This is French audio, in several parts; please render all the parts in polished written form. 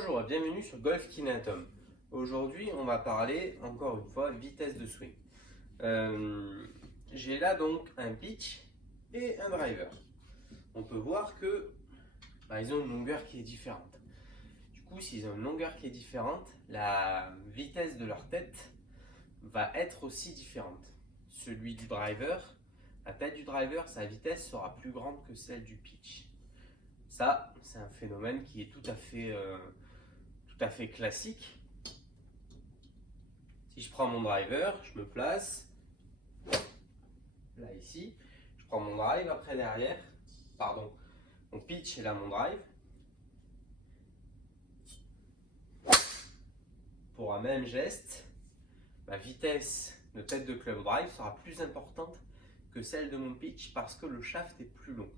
Bonjour et bienvenue sur Golf Kineatom. Aujourd'hui, on va parler encore une fois vitesse de swing. J'ai là donc un pitch et un driver. On peut voir que ils ont une longueur qui est différente. Du coup, s'ils ont une longueur qui est différente, la vitesse de leur tête va être aussi différente. Celui du driver, la tête du driver, sa vitesse sera plus grande que celle du pitch. Ça, c'est un phénomène qui est tout à fait classique. Si je prends mon driver, je me place là ici, je prends mon drive après derrière, mon pitch est là mon drive. Pour un même geste, ma vitesse de tête de club drive sera plus importante que celle de mon pitch parce que le shaft est plus long.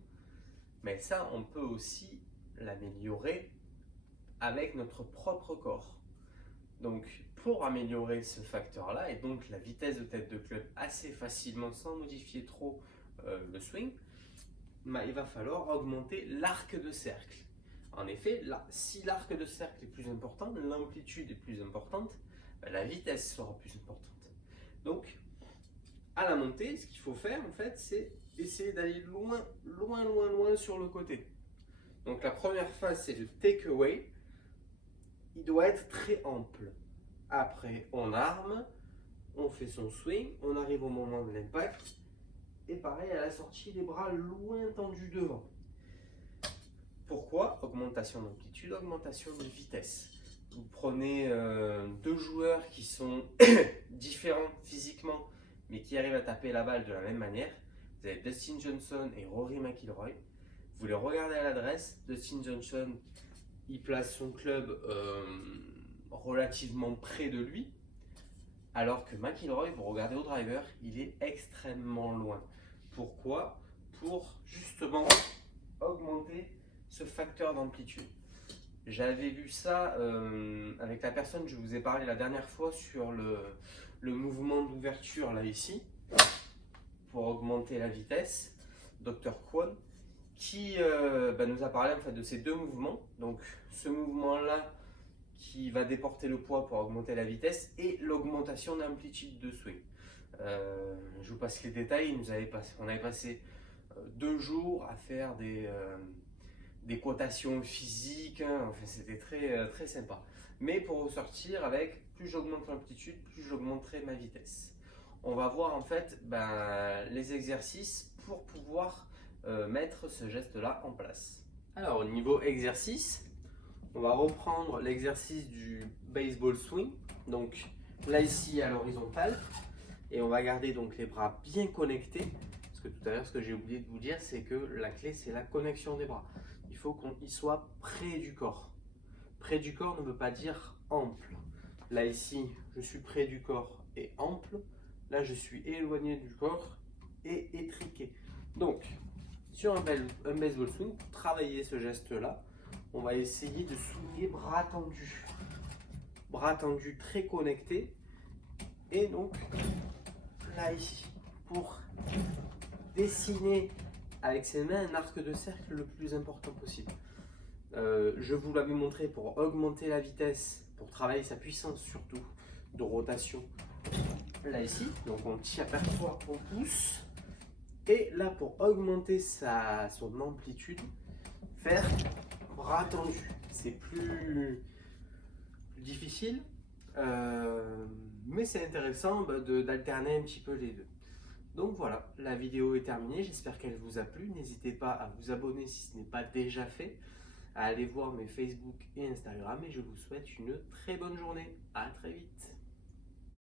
Mais ça, on peut aussi l'améliorer avec notre propre corps. Donc, pour améliorer ce facteur-là, et donc la vitesse de tête de club assez facilement sans modifier trop le swing, il va falloir augmenter l'arc de cercle. En effet, là, si l'arc de cercle est plus important, l'amplitude est plus importante, la vitesse sera plus importante. Donc, à la montée, ce qu'il faut faire, en fait, c'est essayer d'aller loin sur le côté. Donc, la première phase, c'est le take away. Il doit être très ample. Après, on arme, on fait son swing, on arrive au moment de l'impact. Et pareil, à la sortie, les bras loin tendus devant. Pourquoi? Augmentation d'amplitude, augmentation de vitesse. Vous prenez deux joueurs qui sont différents physiquement, mais qui arrivent à taper la balle de la même manière. Vous avez Dustin Johnson et Rory McIlroy. Vous les regardez à l'adresse. Dustin Johnson, il place son club relativement près de lui, alors que McIlroy, vous regardez au driver, il est extrêmement loin. Pourquoi? Pour justement augmenter ce facteur d'amplitude. J'avais vu ça avec la personne que je vous ai parlé la dernière fois sur le mouvement d'ouverture là ici, pour augmenter la vitesse, Dr. Kwon, qui nous a parlé en fait de ces deux mouvements. Donc ce mouvement-là qui va déporter le poids pour augmenter la vitesse et l'augmentation d'amplitude de swing. Je vous passe les détails. On avait passé 2 jours à faire des quotations physiques. Enfin, c'était très sympa. Mais pour ressortir avec plus j'augmente l'amplitude, plus j'augmenterai ma vitesse. On va voir en fait les exercices pour pouvoir mettre ce geste-là en place. Alors au niveau exercice, on va reprendre l'exercice du baseball swing. Donc là ici à l'horizontale, et on va garder donc les bras bien connectés. Parce que tout à l'heure, ce que j'ai oublié de vous dire, c'est que la clé, c'est la connexion des bras. Il faut qu'il soit près du corps. Près du corps ne veut pas dire ample. Là ici, je suis près du corps et ample. Là, je suis éloigné du corps et étriqué. Donc, sur un baseball swing, pour travailler ce geste-là, on va essayer de swinguer bras tendus. Bras tendus très connectés. Et donc, là ici, pour dessiner avec ses mains un arc de cercle le plus important possible. Je vous l'avais montré pour augmenter la vitesse, pour travailler sa puissance surtout de rotation. Là ici, donc on tire parfois, on pousse. Et là, pour augmenter son amplitude, faire bras tendus. C'est plus difficile, mais c'est intéressant d'alterner un petit peu les deux. Donc voilà, la vidéo est terminée. J'espère qu'elle vous a plu. N'hésitez pas à vous abonner si ce n'est pas déjà fait, à aller voir mes Facebook et Instagram. Et je vous souhaite une très bonne journée. À très vite.